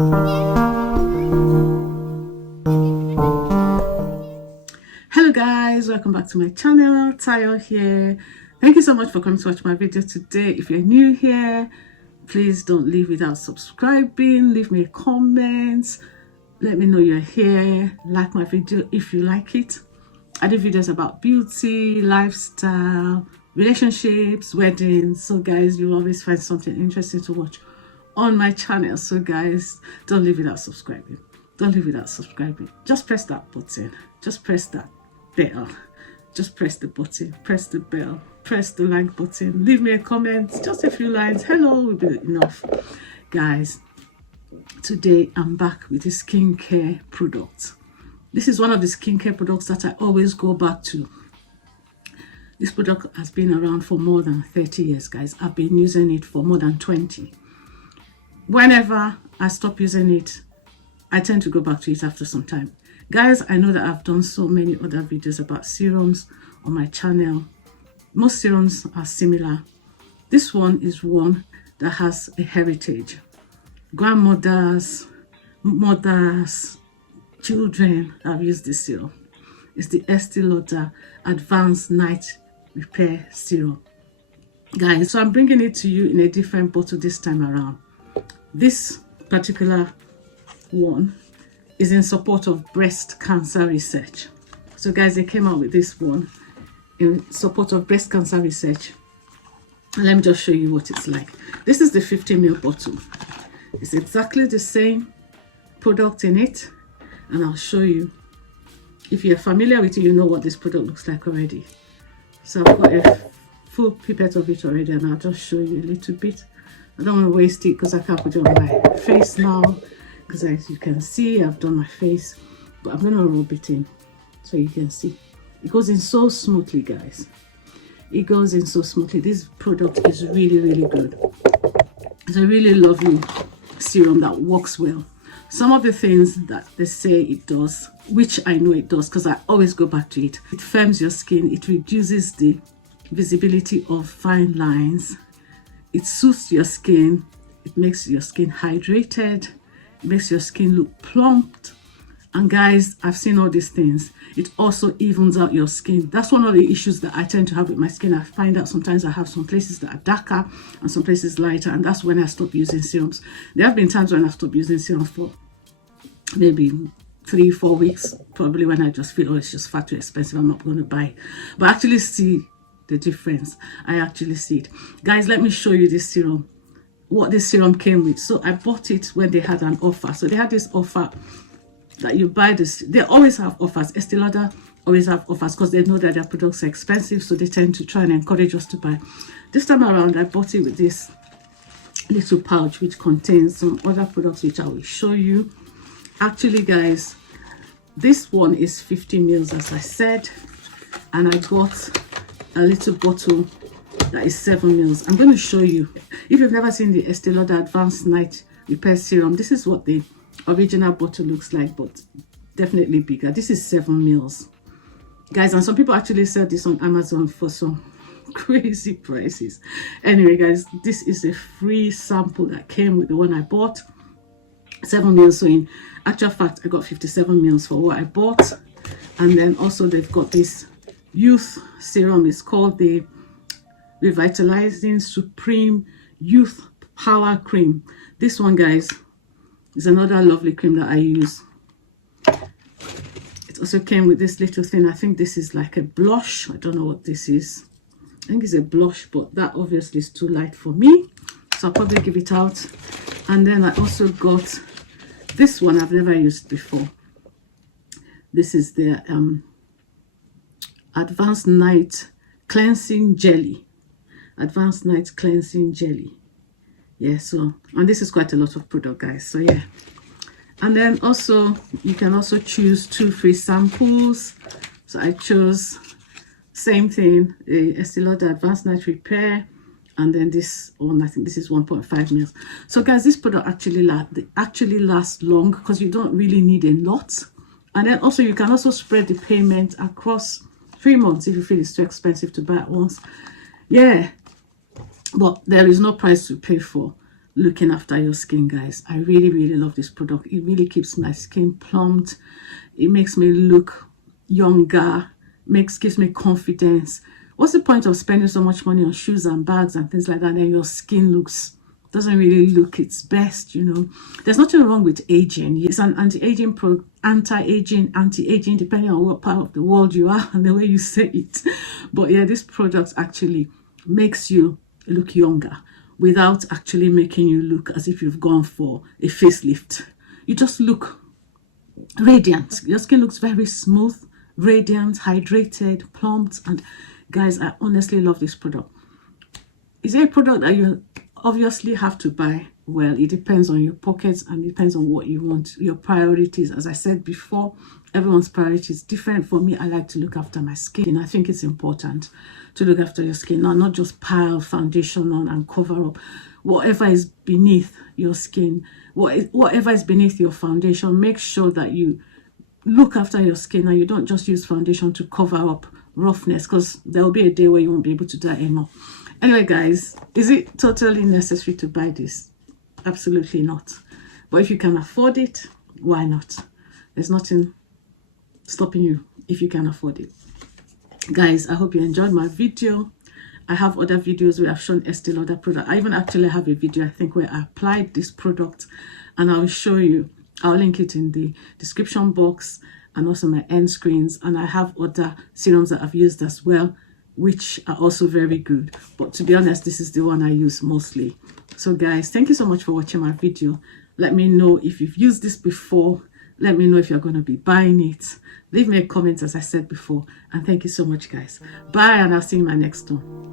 Hello guys, welcome back to my channel. Tayo here. Thank you so much for coming to watch my video today. If you're new here, please don't leave without subscribing. Leave me a comment, let me know you're here. Like my video if you like it. I do videos about beauty, lifestyle, relationships, weddings. So guys, you'll always find something interesting to watch on my channel. So guys, don't leave without subscribing. Don't leave without subscribing. Just press that button. Just press that bell. Just press the button. Press the bell. Press the like button. Leave me a comment. Just a few lines. Hello will be enough. Guys, today I'm back with a skincare product. This is one of the skincare products that I always go back to. This product has been around for more than 30 years, guys. I've been using it for more than 20. Whenever I stop using it, I tend to go back to it after some time. Guys, I know that I've done so many other videos about serums on my channel. Most serums are similar. This one is one that has a heritage. Grandmothers, mothers, children have used this serum. It's the Estee Lauder Advanced Night Repair Serum. Guys, so I'm bringing it to you in a different bottle this time around. This particular one is in support of breast cancer research. So guys, they came out with this one in support of breast cancer research. And let me just show you what it's like. This is the 50 ml bottle. It's exactly the same product in it, and I'll show you. If you're familiar with it, you know what this product looks like already. So I've got a full pipette of it already, and I'll just show you a little bit. I don't want to waste it because I can't put it on my face now, because as you can see, I've done my face, but I'm going to rub it in so you can see. It goes in so smoothly, guys. It goes in so smoothly. This product is really, really good. It's a really lovely serum that works well. Some of the things that they say it does, which I know it does because I always go back to it. It firms your skin. It reduces the visibility of fine lines. It soothes your skin. It makes your skin hydrated. It makes your skin look plumped. And guys, I've seen all these things. It also evens out your skin. That's one of the issues that I tend to have with my skin. I find out sometimes I have some places that are darker and some places lighter, and that's when I stop using serums. There have been times when I've stopped using serum for maybe 3-4 weeks, probably when I just feel, oh, it's just far too expensive, I'm not going to buy. But I actually see the difference. I actually see it. Guys, let me show you this serum, what this serum came with. So I bought it when they had an offer. So they had this offer that you buy this. They always have offers. Estee Lauder always have offers because they know that their products are expensive, so they tend to try and encourage us to buy. This time around, I bought it with this little pouch which contains some other products which I will show you. Actually, guys, this one is 50 ml, as I said, and I got a little bottle that is 7 ml. I'm going to show you. If you've never seen the Estee Lauder Advanced Night Repair Serum, this is what the original bottle looks like, but definitely bigger. This is 7 ml, guys, and some people actually sell this on Amazon for some crazy prices. Anyway, guys, this is a free sample that came with the one I bought. 7 ml. So in actual fact, I got 57 ml for what I bought. And then also they've got this youth serum. It's called the Revitalizing Supreme Youth Power Cream. This one, guys, is another lovely cream that I use. It also came with this little thing. I think this is like a blush. I don't know what this is. I think it's a blush, but that obviously is too light for me, so I'll probably give it out. And then I also got this one I've never used before. This is the Advanced Night Cleansing Jelly. Advanced Night Cleansing Jelly. Yeah, so, and this is quite a lot of product, guys. So yeah. And then also, you can also choose 2 free samples. So I chose, same thing, the Estee Lauder Advanced Night Repair. And then this one, I think this is 1.5 ml. So guys, this product actually lasts long because you don't really need a lot. And then also you can also spread the payment across 3 months if you feel it's too expensive to buy at once. Yeah, but there is no price to pay for looking after your skin, guys. I really love this product. It really keeps my skin plumped. It makes me look younger, gives me confidence. What's the point of spending so much money on shoes and bags and things like that, and your skin doesn't really look its best, you know? There's nothing wrong with aging. It's an anti-aging anti-aging, depending on what part of the world you are and the way you say it. But yeah, this product actually makes you look younger without actually making you look as if you've gone for a facelift. You just look radiant. Your skin looks very smooth, radiant, hydrated, plumped. And guys, I honestly love this product. Is it a product that you obviously have to buy? Well, it depends on your pockets and depends on what you want, your priorities. As I said before, everyone's priority is different. For me, I like to look after my skin. I think it's important to look after your skin, not just pile foundation on and cover up whatever is beneath your skin, whatever is beneath your foundation. Make sure that you look after your skin and you don't just use foundation to cover up roughness, because there will be a day where you won't be able to do that anymore. Anyway, guys, is it totally necessary to buy this? Absolutely not. But if you can afford it, why not? There's nothing stopping you if you can afford it. Guys, I hope you enjoyed my video. I have other videos where I've shown Estee Lauder product. I even actually have a video, I think, where I applied this product, and I'll show you. I'll link it in the description box and also my end screens. And I have other serums that I've used as well, which are also very good. But to be honest, this is the one I use mostly. So guys, thank you so much for watching my video. Let me know if you've used this before. Let me know if you're going to be buying it. Leave me a comment, as I said before. And thank you so much, guys. Bye, and I'll see you in my next one.